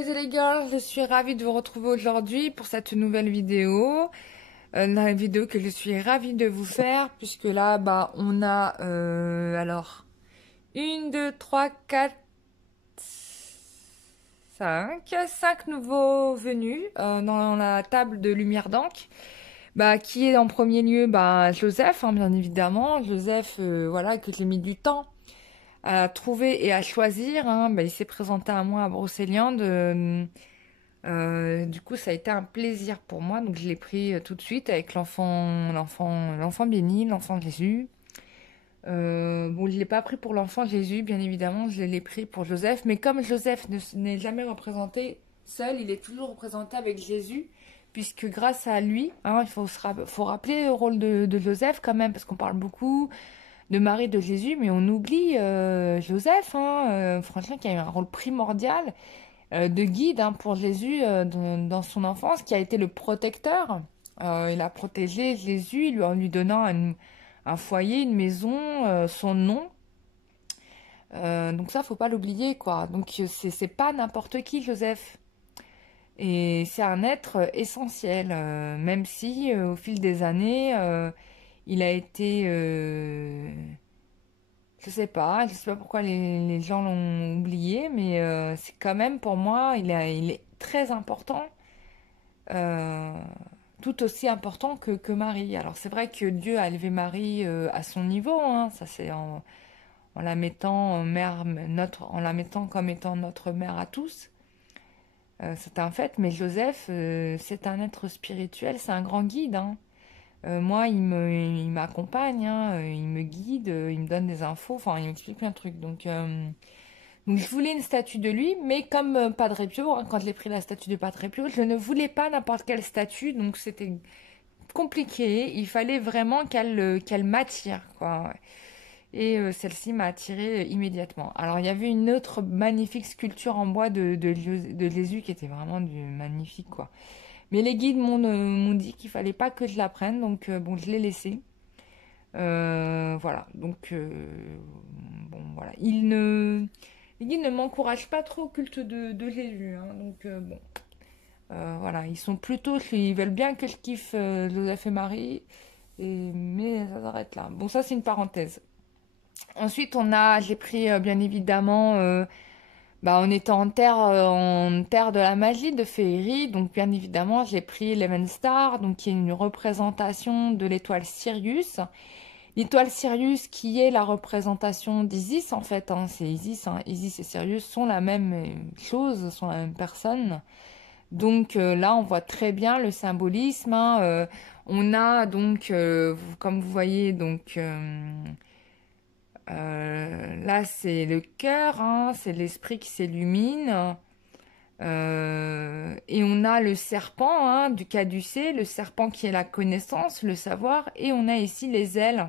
boys et les girls, je suis ravie de vous retrouver aujourd'hui pour cette nouvelle vidéo. La vidéo que je suis ravie de vous faire puisque là, on a alors 1, 2, 3, 4, 5 nouveaux venus dans la table de lumière d'encre. Qui est en premier lieu Joseph, bien évidemment. Joseph, voilà, que j'ai mis du temps à trouver et à choisir. Il s'est présenté à moi à Brocéliande. Du coup, ça a été un plaisir pour moi. Donc, je l'ai pris tout de suite avec l'enfant béni, l'enfant Jésus. Je l'ai pas pris pour l'enfant Jésus, bien évidemment. Je l'ai pris pour Joseph. Mais comme Joseph n'est jamais représenté seul, il est toujours représenté avec Jésus. Puisque grâce à lui, il faut rappeler le rôle de Joseph quand même, parce qu'on parle beaucoup de Marie, de Jésus, mais on oublie Joseph, franchement, qui a eu un rôle primordial de guide pour Jésus dans son enfance, qui a été le protecteur. Il a protégé Jésus en lui donnant un foyer, une maison, son nom. Donc ça, faut pas l'oublier, quoi. Donc c'est pas n'importe qui, Joseph. Et c'est un être essentiel, même si au fil des années, il a été... je sais pas pourquoi les gens l'ont oublié, mais c'est quand même pour moi, il est très important, euh, tout aussi important que Marie. Alors c'est vrai que Dieu a élevé Marie à son niveau, ça c'est en la mettant mère, en la mettant comme étant notre mère à tous. C'est un fait, mais Joseph, c'est un être spirituel, c'est un grand guide. Moi, il m'accompagne, il me guide, il me donne des infos, il m'explique plein de trucs. Donc je voulais une statue de lui, mais comme Padre Pio, quand j'ai pris la statue de Padre Pio, je ne voulais pas n'importe quelle statue, donc c'était compliqué. Il fallait vraiment qu'elle m'attire, quoi. Et celle-ci m'a attirée immédiatement. Alors il y avait une autre magnifique sculpture en bois de Jésus qui était vraiment magnifique, quoi. Mais les guides m'ont dit qu'il fallait pas que je la prenne, donc je l'ai laissée. Voilà, donc voilà. Les guides ne m'encouragent pas trop au culte de Jésus, donc voilà, ils sont plutôt, ils veulent bien que je kiffe Joseph et Marie, mais ça s'arrête là. Bon, ça c'est une parenthèse. Ensuite, j'ai pris bien évidemment, on était en terre de la magie, de féerie, donc bien évidemment, j'ai pris l'Even Star, donc qui est une représentation de l'étoile Sirius. L'étoile Sirius qui est la représentation d'Isis en fait, c'est Isis, Isis et Sirius sont la même chose, sont la même personne. Donc là, on voit très bien le symbolisme. On a donc, comme vous voyez, donc là, c'est le cœur, c'est l'esprit qui s'illumine. Et on a le serpent du caducée, le serpent qui est la connaissance, le savoir. Et on a ici les ailes.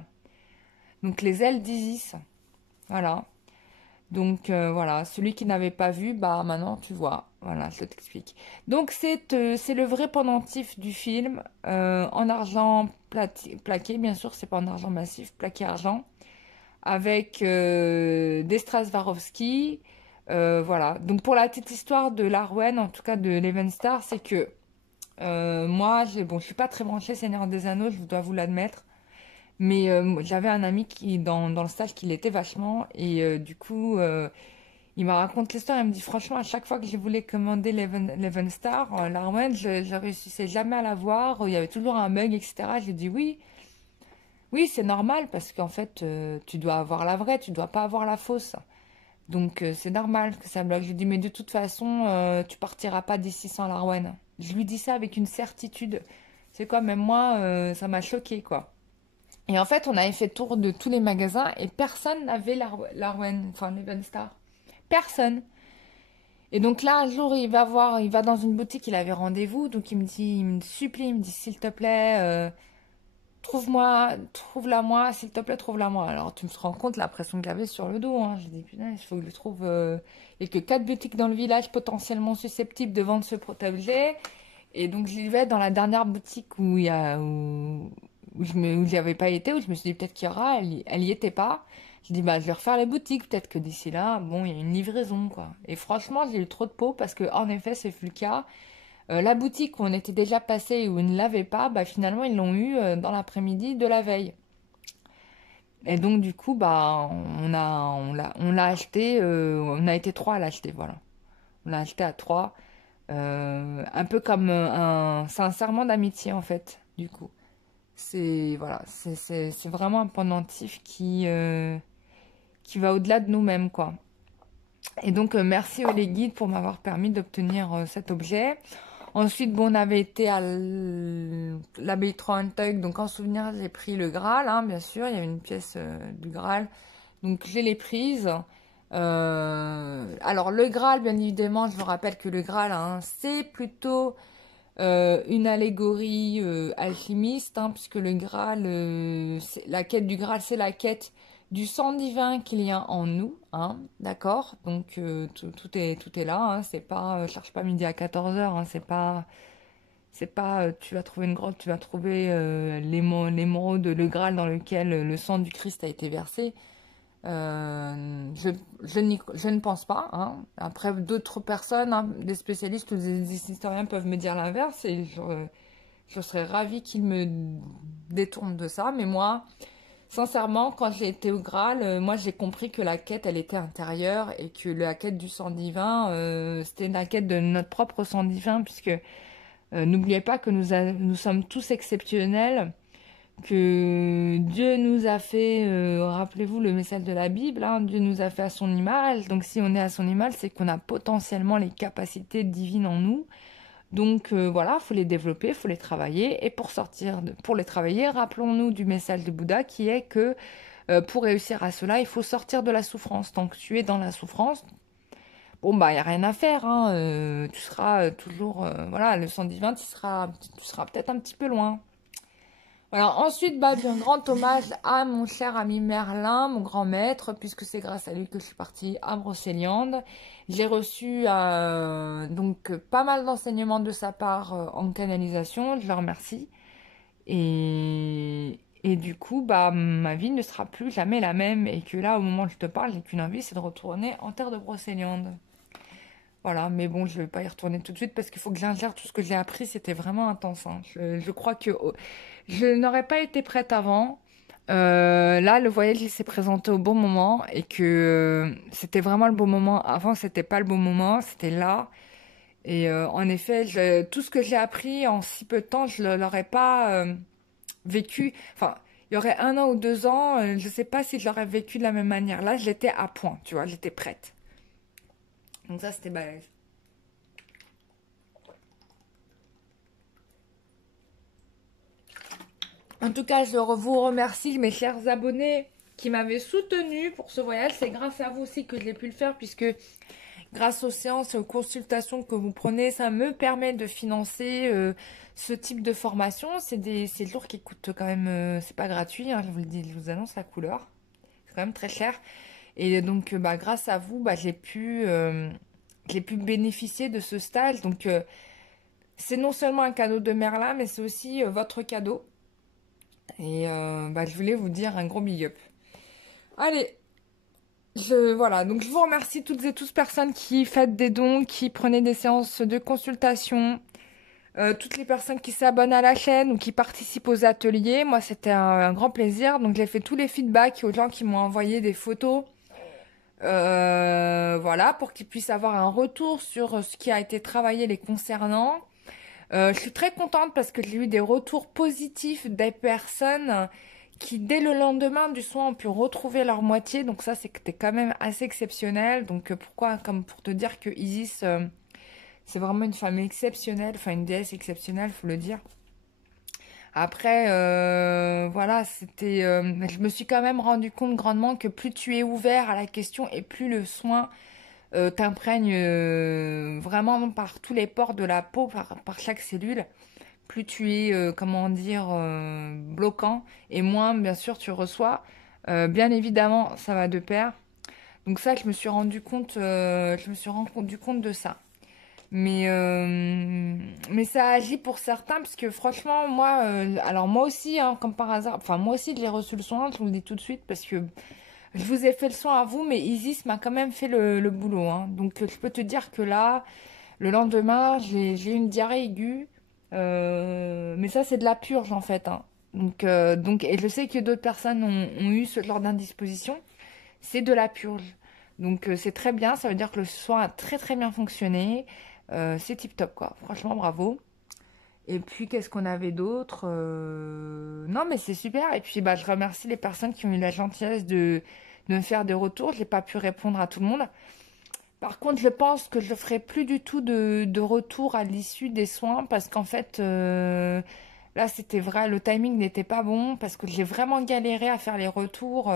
Donc les ailes d'Isis. Voilà. Donc voilà, celui qui n'avait pas vu, maintenant tu vois. Voilà, je t'explique. Donc c'est le vrai pendentif du film, en argent plaqué, bien sûr, c'est pas en argent massif, plaqué argent, avec des Swarovski. Voilà. Donc pour la petite histoire de l'Arwen, en tout cas de l'Even Star, c'est que moi, je suis pas très branchée Seigneur des Anneaux, je dois vous l'admettre. Mais j'avais un ami qui, dans le stage, qui l'était vachement. Et du coup, il m'a raconté l'histoire. Il me dit, franchement, à chaque fois que je voulais commander l'Even Star, l'Arwen, je réussissais jamais à la voir. Il y avait toujours un bug, etc. J'ai dit oui. Oui, c'est normal parce qu'en fait, tu dois avoir la vraie, tu dois pas avoir la fausse. Donc, c'est normal que ça bloque. Je lui dis, mais de toute façon, tu partiras pas d'ici sans l'Arwen. Je lui dis ça avec une certitude. C'est quoi, même moi, ça m'a choqué, quoi. Et en fait, on avait fait le tour de tous les magasins et personne n'avait l'Arwen, enfin l'Even Star. Personne. Et donc là, un jour, il va dans une boutique, il avait rendez-vous, donc il me supplie, il me dit, s'il te plaît, trouve-la moi, s'il te plaît, trouve-la moi. Alors, tu me rends compte la pression que j'avais sur le dos, J'ai dit, putain, il faut que je trouve, il n'y a que 4 boutiques dans le village potentiellement susceptibles de vendre ce protège. Et donc, j'y vais dans la dernière boutique où où j'y avais pas été, où je me suis dit peut-être qu'il y aura, elle y était pas. Je dis bah je vais refaire les boutiques, peut-être que d'ici là, bon, il y a une livraison quoi. Et franchement, j'ai eu trop de peau parce que en effet, ce fut le cas. La boutique où on était déjà passé et où ils ne l'avaient pas, bah finalement ils l'ont eu dans l'après-midi de la veille. Et donc du coup, bah on l'a acheté, on a été trois à l'acheter, voilà. On l'a acheté à trois. Un peu comme c'est un serment d'amitié en fait, du coup. C'est voilà, c'est vraiment un pendentif qui va au-delà de nous-mêmes, quoi. Et donc merci les guides pour m'avoir permis d'obtenir cet objet. Ensuite, bon, on avait été à l'abbaye de Trondheim, donc en souvenir, j'ai pris le Graal, hein, bien sûr, il y avait une pièce du Graal, donc je l'ai prise. Alors le Graal, bien évidemment, je vous rappelle que le Graal, hein, c'est plutôt une allégorie alchimiste, hein, puisque le Graal, la quête du Graal, c'est la quête du sang divin qu'il y a en nous, hein, d'accord? Donc tout est là, hein, c'est pas, cherche pas midi à 14 heures, hein, c'est pas, tu vas trouver une grotte, tu vas trouver l'émeraude, le Graal dans lequel le sang du Christ a été versé. Je ne pense pas, hein. Après, d'autres personnes, hein, des spécialistes ou des historiens peuvent me dire l'inverse et je serais ravie qu'ils me détournent de ça. Mais moi, sincèrement, quand j'ai été au Graal, moi j'ai compris que la quête, elle était intérieure et que la quête du sang divin, c'était la quête de notre propre sang divin, puisque n'oubliez pas que nous sommes tous exceptionnels, que Dieu nous a fait, rappelez-vous le message de la Bible, hein, Dieu nous a fait à son image. Donc si on est à son image, c'est qu'on a potentiellement les capacités divines en nous. Donc voilà, faut les développer, faut les travailler. Et pour les travailler, rappelons-nous du message de Bouddha qui est que pour réussir à cela, il faut sortir de la souffrance. Tant que tu es dans la souffrance, bon bah il y a rien à faire, hein, tu seras toujours, voilà, le sang divin, tu seras peut-être un petit peu loin. Voilà, ensuite, bah, un grand hommage à mon cher ami Merlin, mon grand maître, puisque c'est grâce à lui que je suis partie à Brocéliande. J'ai reçu donc pas mal d'enseignements de sa part en canalisation, je le remercie. Et du coup, bah, ma vie ne sera plus jamais la même, et que là, au moment où je te parle, j'ai qu'une envie, c'est de retourner en terre de Brocéliande. Voilà, mais bon, je vais pas y retourner tout de suite parce qu'il faut que j'ingère tout ce que j'ai appris. C'était vraiment intense, hein. Je crois que je n'aurais pas été prête avant. Là, le voyage, il s'est présenté au bon moment et que c'était vraiment le bon moment. Avant, c'était pas le bon moment, c'était là. Et en effet, tout ce que j'ai appris en si peu de temps, je ne l'aurais pas vécu. Enfin, il y aurait 1 an ou 2 ans, je sais pas si je l'aurais vécu de la même manière. Là, j'étais à point, tu vois, j'étais prête. Donc ça, c'était balèze. En tout cas, je vous remercie, mes chers abonnés qui m'avaient soutenu pour ce voyage. C'est grâce à vous aussi que je l'ai pu le faire, puisque grâce aux séances et aux consultations que vous prenez, ça me permet de financer ce type de formation. C'est des jours qui coûtent quand même, c'est pas gratuit, hein, je vous le dis, je vous annonce la couleur. C'est quand même très cher. Et donc, bah, grâce à vous, bah, j'ai pu bénéficier de ce stage. Donc, c'est non seulement un cadeau de Merlin, mais c'est aussi votre cadeau. Et bah, je voulais vous dire un gros big up. Allez, voilà, donc je vous remercie toutes et tous personnes qui faites des dons, qui prenaient des séances de consultation, toutes les personnes qui s'abonnent à la chaîne ou qui participent aux ateliers. Moi, c'était un grand plaisir. Donc, j'ai fait tous les feedbacks aux gens qui m'ont envoyé des photos. Voilà, pour qu'ils puissent avoir un retour sur ce qui a été travaillé les concernant. Je suis très contente parce que j'ai eu des retours positifs des personnes qui, dès le lendemain du soin, ont pu retrouver leur moitié. Donc ça, c'était quand même assez exceptionnel. Donc pourquoi? Comme pour te dire que Isis, c'est vraiment une femme exceptionnelle, enfin une déesse exceptionnelle, faut le dire. Après, voilà, je me suis quand même rendu compte grandement que plus tu es ouvert à la question et plus le soin t'imprègne vraiment par tous les pores de la peau, par chaque cellule, plus tu es, comment dire, bloquant, et moins, bien sûr, tu reçois. Bien évidemment, ça va de pair. Donc ça, je me suis rendu compte de ça. Mais ça agit pour certains, parce que franchement, moi, alors moi aussi, hein, comme par hasard, enfin moi aussi j'ai reçu le soin, je vous le dis tout de suite, parce que je vous ai fait le soin à vous, mais Isis m'a quand même fait le boulot, hein. Donc je peux te dire que là, le lendemain, j'ai eu une diarrhée aiguë, mais ça c'est de la purge en fait, hein. Donc, et je sais que d'autres personnes ont eu ce genre d'indisposition, c'est de la purge. Donc c'est très bien, ça veut dire que le soin a très très bien fonctionné. C'est tip top quoi, franchement bravo. Et puis qu'est-ce qu'on avait d'autre? Non mais c'est super. Et puis bah, je remercie les personnes qui ont eu la gentillesse de me faire des retours. J'ai pas pu répondre à tout le monde. Par contre je pense que je ferai plus du tout de retour à l'issue des soins parce qu'en fait là c'était vrai, le timing n'était pas bon parce que j'ai vraiment galéré à faire les retours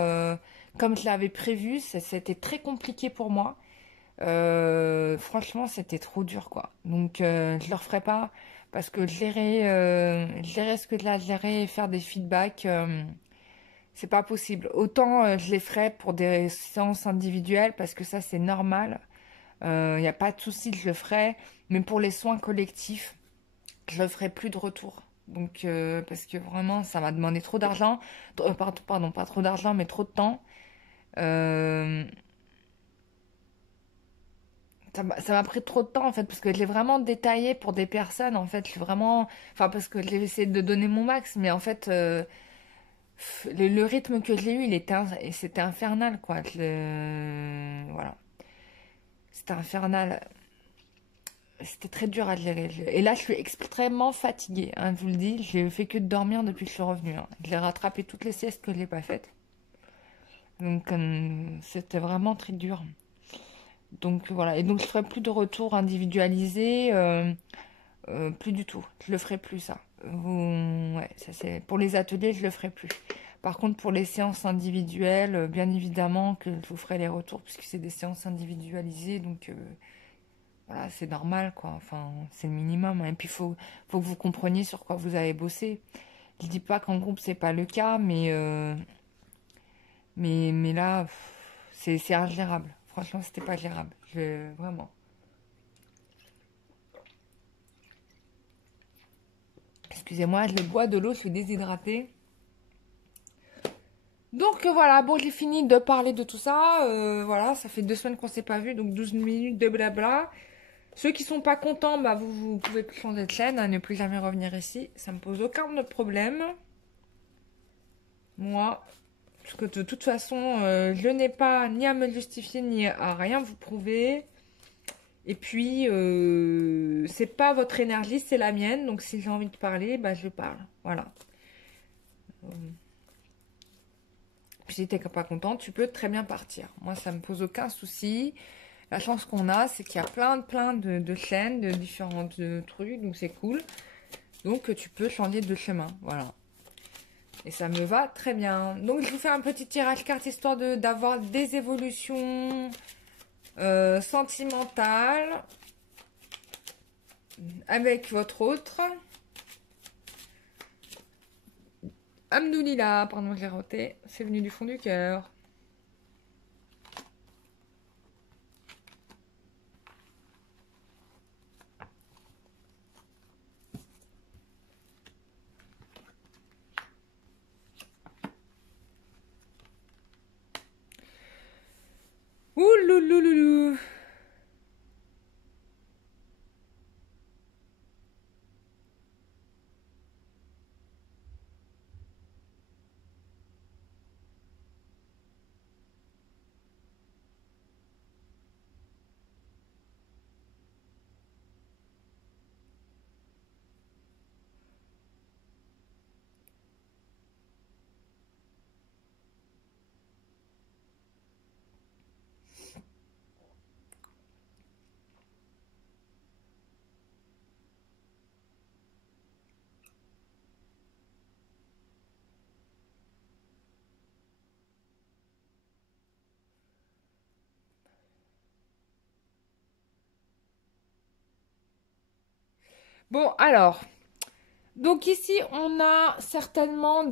comme je l'avais prévu. C'était très compliqué pour moi. Franchement, c'était trop dur, quoi. Donc, je le referai pas parce que gérer ce que de la gérer et faire des feedbacks, c'est pas possible. Autant je les ferai pour des séances individuelles parce que ça, c'est normal. Il n'y a pas de souci, je le ferai. Mais pour les soins collectifs, je ne ferai plus de retour. Donc, parce que vraiment, ça m'a demandé trop d'argent. Pardon, pas trop d'argent, mais trop de temps. Euh, ça m'a pris trop de temps en fait parce que je l'ai vraiment détaillé pour des personnes en fait je l'ai vraiment enfin parce que j'ai essayé de donner mon max mais en fait le rythme que j'ai eu c'était infernal quoi voilà c'était infernal, c'était très dur à gérer et là je suis extrêmement fatiguée hein, je vous le dis, j'ai fait que de dormir depuis que je suis revenue hein. J'ai rattrapé toutes les siestes que je n'ai pas faites donc c'était vraiment très dur. Donc voilà, et donc je ferai plus de retours individualisés. Plus du tout. Je le ferai plus ça. Ouais, ça c'est pour les ateliers, je le ferai plus. Par contre, pour les séances individuelles, bien évidemment que je vous ferai les retours puisque c'est des séances individualisées, donc voilà, c'est normal quoi. Enfin, c'est le minimum, hein. Et puis faut que vous compreniez sur quoi vous avez bossé. Je dis pas qu'en groupe c'est pas le cas, mais là, c'est ingérable. Franchement, c'était pas gérable. Vraiment. Excusez-moi, je bois de l'eau, je suis déshydratée. Donc voilà, bon, j'ai fini de parler de tout ça. Voilà, ça fait 2 semaines qu'on s'est pas vu, donc 12 minutes de blabla. Ceux qui sont pas contents, bah vous pouvez changer de chaîne, hein, ne plus jamais revenir ici. Ça me pose aucun de problème. Moi, parce que de toute façon, je n'ai pas ni à me justifier ni à rien vous prouver. Et puis, c'est pas votre énergie, c'est la mienne. Donc si j'ai envie de parler, bah je parle. Voilà. Puis si t'es pas content, tu peux très bien partir. Moi, ça me pose aucun souci. La chance qu'on a, c'est qu'il y a plein de chaînes, de différents trucs, donc c'est cool. Donc tu peux changer de chemin, voilà. Et ça me va très bien. Donc je vous fais un petit tirage carte histoire d'avoir des évolutions sentimentales avec votre autre. Amdoulila, pardon, j'ai raté. C'est venu du fond du cœur. Ouh loulouloulou. Bon, alors. Donc ici, on a certainement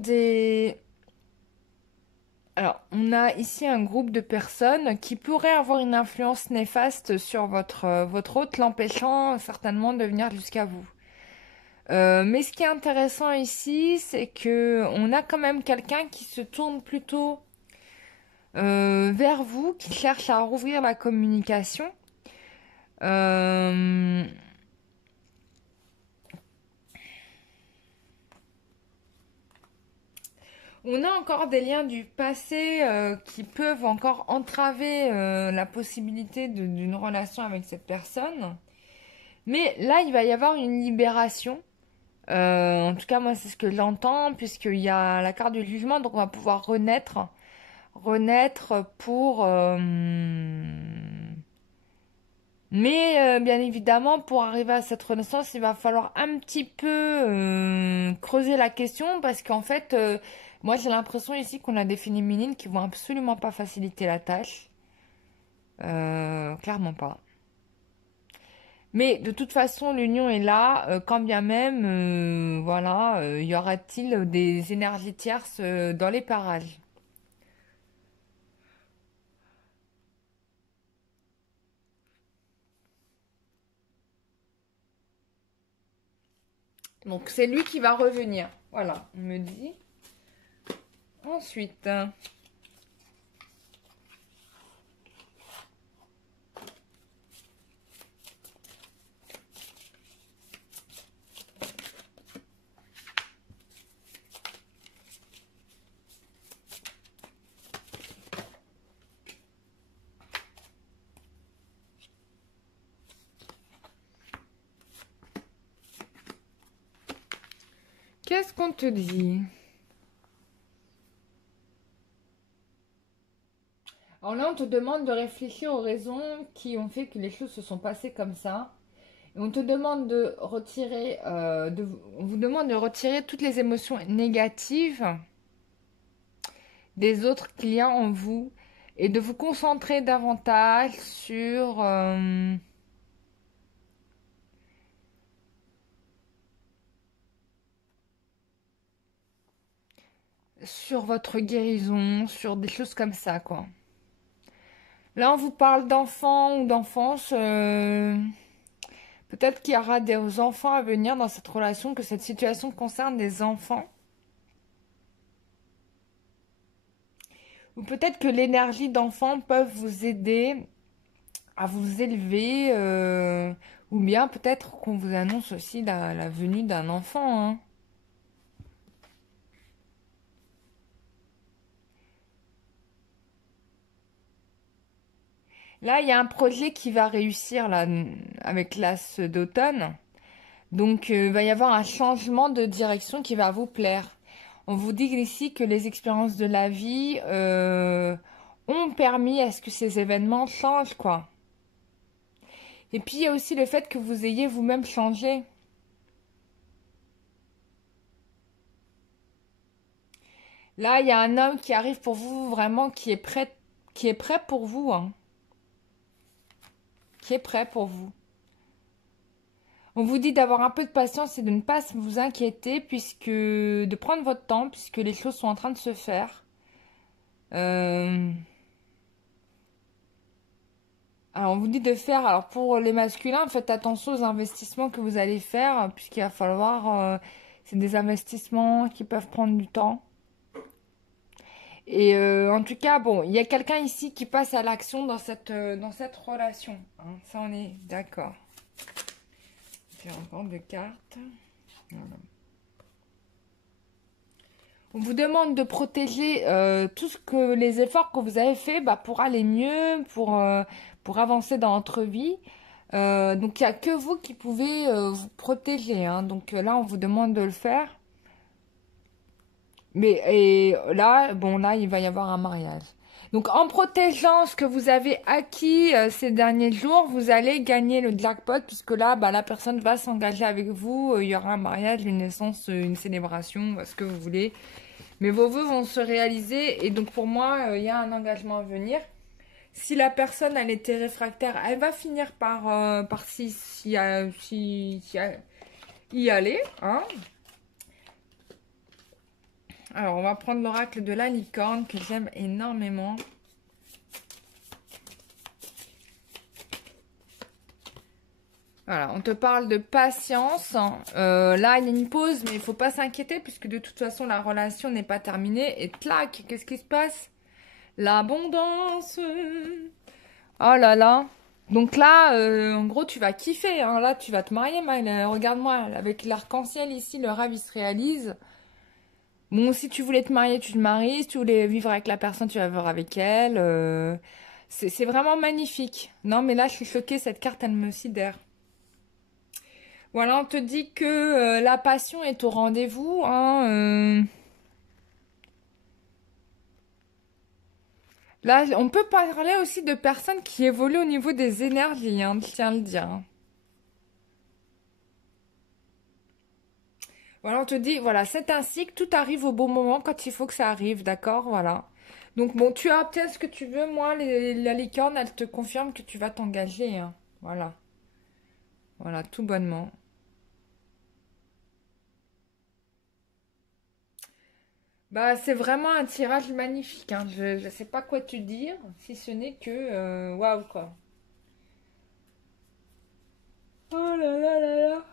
Alors, on a ici un groupe de personnes qui pourraient avoir une influence néfaste sur votre hôte, l'empêchant certainement de venir jusqu'à vous. Mais ce qui est intéressant ici, c'est que on a quand même quelqu'un qui se tourne plutôt vers vous, qui cherche à rouvrir la communication. Euh, On a encore des liens du passé qui peuvent encore entraver la possibilité d'une relation avec cette personne. Mais là, il va y avoir une libération. En tout cas, moi, c'est ce que j'entends, puisqu'il y a la carte du jugement, donc on va pouvoir renaître. Renaître pour... Mais bien évidemment, pour arriver à cette renaissance, il va falloir un petit peu creuser la question parce qu'en fait, moi j'ai l'impression ici qu'on a des féminines qui vont absolument pas faciliter la tâche. Clairement pas. Mais de toute façon, l'union est là, quand bien même, voilà, y aura-t-il des énergies tierces dans les parages. Donc c'est lui qui va revenir. Voilà, on me dit. Ensuite. Qu'est-ce qu'on te dit? Alors là, on te demande de réfléchir aux raisons qui ont fait que les choses se sont passées comme ça. Et on te demande de retirer, on vous demande de retirer toutes les émotions négatives des autres qu'il y a en vous et de vous concentrer davantage sur votre guérison, sur des choses comme ça, quoi. Là, on vous parle d'enfants ou d'enfance. Peut-être qu'il y aura des enfants à venir dans cette relation, que cette situation concerne des enfants. Ou peut-être que l'énergie d'enfant peut vous aider à vous élever. Ou bien peut-être qu'on vous annonce aussi la venue d'un enfant. Hein. Là, il y a un projet qui va réussir là, avec l'as d'automne. Donc, il va y avoir un changement de direction qui va vous plaire. On vous dit ici que les expériences de la vie ont permis à ce que ces événements changent, quoi. Et puis, il y a aussi le fait que vous ayez vous-même changé. Là, il y a un homme qui arrive pour vous, vraiment, qui est prêt pour vous, hein. Qui est prêt pour vous. On vous dit d'avoir un peu de patience et de ne pas vous inquiéter, puisque de prendre votre temps, puisque les choses sont en train de se faire. Euh, Alors, on vous dit de faire, alors pour les masculins, faites attention aux investissements que vous allez faire, puisqu'il va falloir, c'est des investissements qui peuvent prendre du temps. Et en tout cas, bon, il y a quelqu'un ici qui passe à l'action dans cette relation. Hein, ça, on est d'accord. J'ai encore deux cartes. Voilà. On vous demande de protéger tout ce que les efforts que vous avez faits bah, pour aller mieux, pour avancer dans votre vie. Donc il n'y a que vous qui pouvez vous protéger. Hein. Donc là, on vous demande de le faire. Mais et là, bon là, il va y avoir un mariage. Donc en protégeant ce que vous avez acquis ces derniers jours, vous allez gagner le jackpot puisque là, bah, la personne va s'engager avec vous. Il y aura un mariage, une naissance, une célébration, ce que vous voulez. Mais vos vœux vont se réaliser et donc pour moi, il y a un engagement à venir. Si la personne elle était réfractaire, elle va finir par y aller. Hein. Alors, on va prendre l'oracle de la licorne que j'aime énormément. Voilà, on te parle de patience. Là, il y a une pause, mais il ne faut pas s'inquiéter puisque de toute façon, la relation n'est pas terminée. Et clac, qu'est-ce qui se passe? L'abondance. Oh là là. Donc là, en gros, tu vas kiffer. Hein. Là, tu vas te marier, Maëlle. Regarde-moi, avec l'arc-en-ciel ici, le rêve, il se réalise. Bon, si tu voulais te marier, tu te maries. Si tu voulais vivre avec la personne, tu vas vivre avec elle. C'est vraiment magnifique. Non, mais là, je suis choquée. Cette carte, elle me sidère. Voilà, on te dit que la passion est au rendez-vous. Hein, Là, on peut parler aussi de personnes qui évoluent au niveau des énergies, hein, je tiens à le dire. Hein. Voilà, on te dit, voilà, c'est ainsi que tout arrive au bon moment quand il faut que ça arrive, d'accord? Voilà. Donc, bon, tu obtiens ce que tu veux. Moi, la licorne, elle te confirme que tu vas t'engager. Hein. Voilà. Voilà, tout bonnement. Bah, c'est vraiment un tirage magnifique. Hein. Je ne sais pas quoi te dire, si ce n'est que waouh, quoi. Oh là là là là.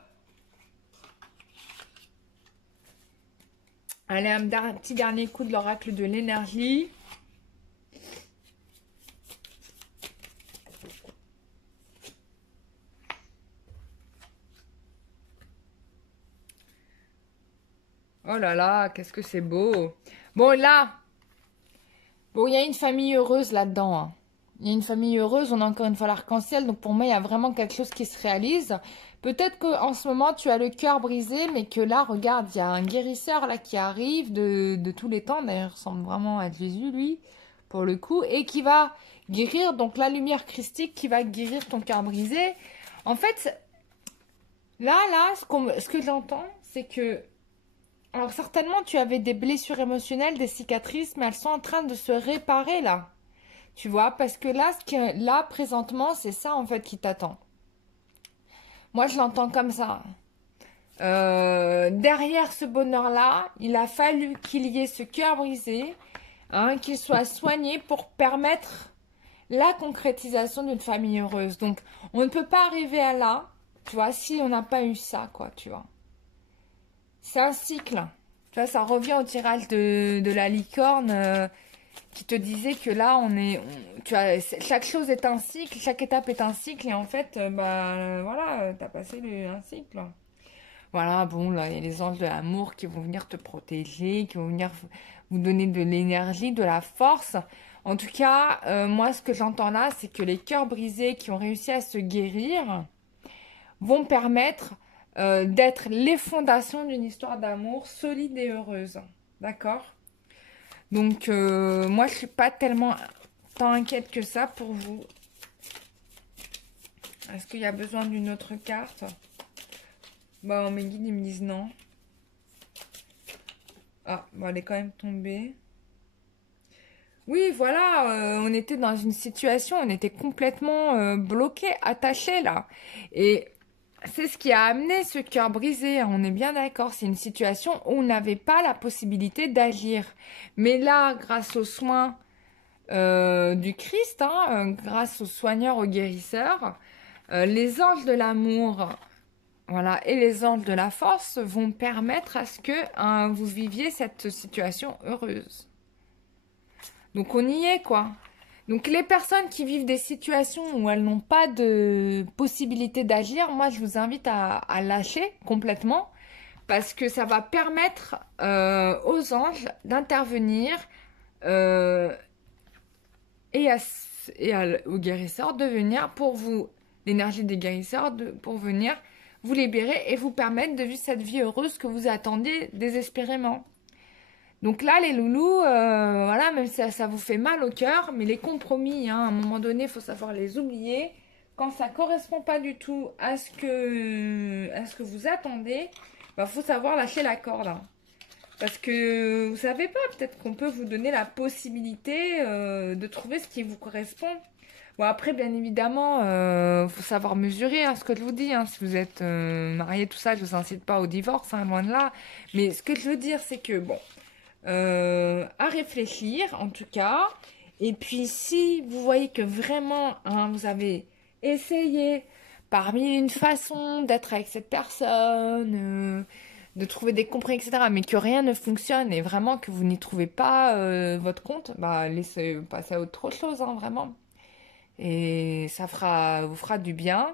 Allez, un petit dernier coup de l'oracle de l'énergie. Oh là là, qu'est-ce que c'est beau. Bon, là, bon, il y a une famille heureuse là-dedans. Hein. Il y a une famille heureuse, on a encore une fois l'arc-en-ciel, donc pour moi, il y a vraiment quelque chose qui se réalise. Peut-être qu'en ce moment, tu as le cœur brisé, mais que là, regarde, il y a un guérisseur là qui arrive de tous les temps. D'ailleurs, il ressemble vraiment à Jésus, lui, pour le coup, et qui va guérir, donc la lumière christique qui va guérir ton cœur brisé. En fait, là, ce que j'entends, c'est que alors certainement tu avais des blessures émotionnelles, des cicatrices, mais elles sont en train de se réparer là. Tu vois, parce que là, là présentement, c'est ça en fait qui t'attend. Moi, je l'entends comme ça. Derrière ce bonheur-là, il a fallu qu'il y ait ce cœur brisé, hein, qu'il soit soigné pour permettre la concrétisation d'une famille heureuse. Donc, on ne peut pas arriver à là, tu vois, si on n'a pas eu ça, quoi, tu vois. C'est un cycle. Tu vois, ça revient au tirage de la licorne qui te disait que là, tu vois, chaque chose est un cycle, chaque étape est un cycle, et en fait, voilà, t'as passé un cycle. Voilà, bon, là, il y a les anges de l'amour qui vont venir te protéger, qui vont venir vous donner de l'énergie, de la force. En tout cas, moi, ce que j'entends là, c'est que les cœurs brisés qui ont réussi à se guérir vont permettre d'être les fondations d'une histoire d'amour solide et heureuse. D'accord? Donc, moi, je suis pas tellement tant inquiète que ça pour vous. Est-ce qu'il y a besoin d'une autre carte? Bon, mes guides, ils me disent non. Ah, bon, elle est quand même tombée. Oui, voilà, on était dans une situation, on était complètement bloqué, attaché là. Et c'est ce qui a amené ce cœur brisé, hein, on est bien d'accord. C'est une situation où on n'avait pas la possibilité d'agir. Mais là, grâce aux soins du Christ, hein, grâce aux soigneurs, aux guérisseurs, les anges de l'amour, voilà, et les anges de la force vont permettre à ce que vous viviez cette situation heureuse. Donc on y est, quoi. Donc les personnes qui vivent des situations où elles n'ont pas de possibilité d'agir, moi je vous invite à lâcher complètement parce que ça va permettre aux anges d'intervenir euh, aux guérisseurs de venir pour vous, l'énergie des guérisseurs pour venir vous libérer et vous permettre de vivre cette vie heureuse que vous attendiez désespérément. Donc là, les loulous, voilà, même si ça vous fait mal au cœur, mais les compromis, hein, à un moment donné, il faut savoir les oublier. Quand ça ne correspond pas du tout à ce que vous attendez, bah, faut savoir lâcher la corde. Hein. Parce que vous savez pas, peut-être qu'on peut vous donner la possibilité de trouver ce qui vous correspond. Bon, après, bien évidemment, faut savoir mesurer hein, ce que je vous dis. Hein. Si vous êtes marié, tout ça, je vous incite pas au divorce, hein, loin de là. Mais ce que je veux dire, c'est que, bon, à réfléchir en tout cas. Et puis si vous voyez que vraiment hein, vous avez essayé par mille et une façons d'être avec cette personne, de trouver des compromis, etc., mais que rien ne fonctionne et vraiment que vous n'y trouvez pas votre compte, bah laissez passer à autre chose, hein, vraiment. Et ça vous fera du bien.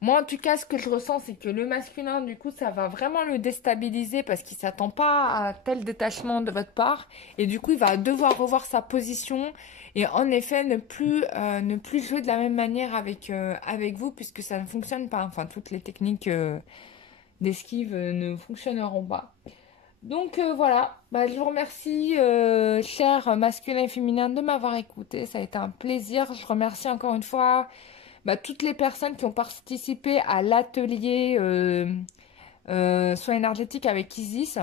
Moi, en tout cas, ce que je ressens, c'est que le masculin, du coup, ça va vraiment le déstabiliser parce qu'il s'attend pas à tel détachement de votre part. Et du coup, il va devoir revoir sa position et en effet, ne plus jouer de la même manière avec vous puisque ça ne fonctionne pas. Enfin, toutes les techniques d'esquive ne fonctionneront pas. Donc voilà, bah, je vous remercie, chers masculins et féminins, de m'avoir écouté. Ça a été un plaisir. Je remercie encore une fois bah, toutes les personnes qui ont participé à l'atelier soins énergétiques avec Isis.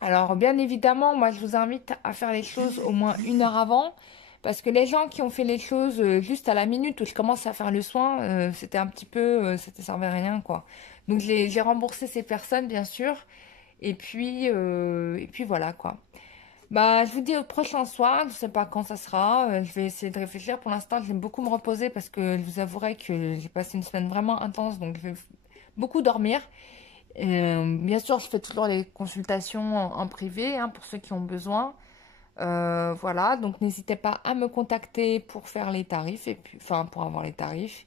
Alors bien évidemment, moi je vous invite à faire les choses au moins 1 heure avant. Parce que les gens qui ont fait les choses juste à la minute où je commence à faire le soin, c'était un petit peu, ça ne servait à rien quoi. Donc j'ai remboursé ces personnes bien sûr. Et puis voilà quoi. Bah, je vous dis au prochain soir, je sais pas quand ça sera, je vais essayer de réfléchir. Pour l'instant, je vais beaucoup me reposer parce que je vous avouerai que j'ai passé une semaine vraiment intense, donc je vais beaucoup dormir. Bien sûr, je fais toujours les consultations en privé hein, pour ceux qui ont besoin. Voilà, donc n'hésitez pas à me contacter pour faire les tarifs et puis, enfin, pour avoir les tarifs.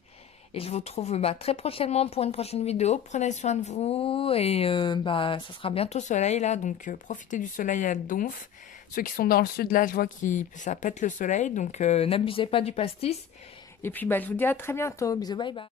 Et je vous retrouve bah, très prochainement pour une prochaine vidéo. Prenez soin de vous et bah, ça sera bientôt soleil là, donc profitez du soleil à Donf. Ceux qui sont dans le sud là, je vois que ça pète le soleil, donc n'abusez pas du pastis. Et puis bah, je vous dis à très bientôt. Bisous, bye bye.